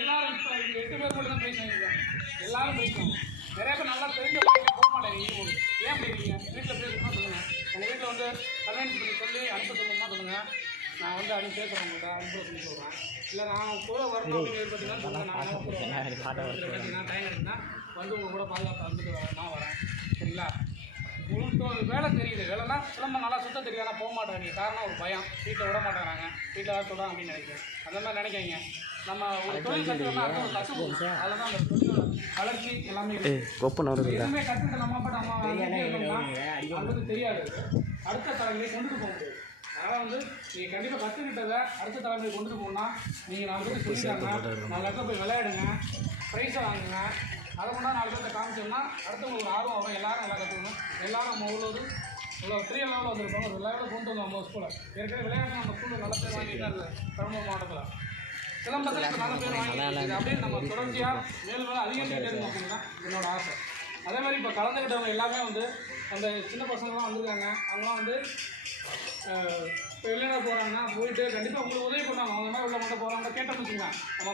எல்லாரும் இப்போ 8 பேர் மட்டும் தான் பேசுவாங்க. எல்லாரும் பேசுவாங்க. நிறைய பேர் நல்லா தெரிஞ்ச போக மாட்டாங்க. ஏன் போயிருக்கீங்க? வீட்டில் பேசணும்னா சொல்லுங்கள். உங்கள் வீட்டில் வந்து கன்வென்ஸ் பண்ணி சொல்லி அனுப்ப சொல்லணும்னா சொல்லுங்கள். நான் வந்து அது பேசுகிறேன் உங்கள்கிட்ட அனுப்ப சொல்லி சொல்கிறேன். இல்லை நான் கூட வரணும் அப்படின்னு பார்த்தீங்கன்னா சொல்லுங்கள். நான் டைம் எடுத்துன்னா வந்து உங்கள் கூட பாதுகாப்பு வந்துட்டு நான் வரேன். சரிங்களா? உங்களுக்கு வேலை தெரியுது. வேலைன்னா சிலம்பம் நல்லா சுத்த தெரியாது. ஆனால் போக மாட்டாங்க. காரணம் ஒரு பயம். வீட்டில் விட மாட்டேங்கிறாங்க. வீட்டில் வேலை சொல்கிறாங்க அப்படின்னு நினைக்கிறேன். அந்த மாதிரி நினைக்காங்க. நம்ம ஒரு தொழில் கற்றுக்கணும்னா அது ஒரு கற்றுக்கணும். அதில் தான் அந்த தொழிலோட வளர்ச்சி எல்லாமே எதுவுமே கற்றுக்கிட்ட நம்ம பாட்டு அது தெரியாது. அடுத்த தலைமுறை கொண்டுட்டு போக முடியாது. அதனால் வந்து நீங்கள் கண்டிப்பாக கற்றுக்கிட்டதை அடுத்த தலைமுறை கொண்டுட்டு போகணும்னா நீங்கள் 4 பேர் சொல்லிட்டாங்க 4 இடத்துல போய் விளையாடுங்க, ப்ரைஸை வாங்குங்க. அதை கொண்டா 4 பேர்த்த காமிச்சோம்னா அடுத்தவங்களுக்கு ஒரு ஆர்வம் வரும். எல்லாரும் நல்லா கற்றுக்கணும். எல்லாரும் நம்ம உள்ளது இவ்வளோ பெரிய லெவலில் வந்துருப்பாங்க. ஒரு லெவலில் கொண்டு வந்தோம் நம்ம ஸ்கூலில். ஏற்கனவே விளையாட்டு நம்ம ஸ்கூலில் நல்ல பேர் வாங்கிட்டு தான் இருக்குது. பெரம்பலூர் மாவட்டத்தில் சிலம்பத்தில் இப்போ நல்ல பேர் வாங்கிட்டு அப்படியே நம்ம தொடர்ச்சியாக மேலும் மேலும் அதிகரிச்சுட்டே இருக்கணும் அப்படின்னா என்னோட ஆசை. அதே மாதிரி இப்போ கலந்துக்கிட்டவங்க எல்லாமே வந்து அந்த சின்ன பசங்கள்லாம் வந்துருக்காங்க. அவங்களாம் வந்து இப்போ வெளிநாடு போகிறாங்கன்னா போயிட்டு கண்டிப்பாக உங்களுக்கு உதவி பண்ணுவாங்க. அவங்க மாதிரி உள்ள மட்டும் போகிறாங்க கேட்டோம்னு வச்சுக்கோங்க. நம்ம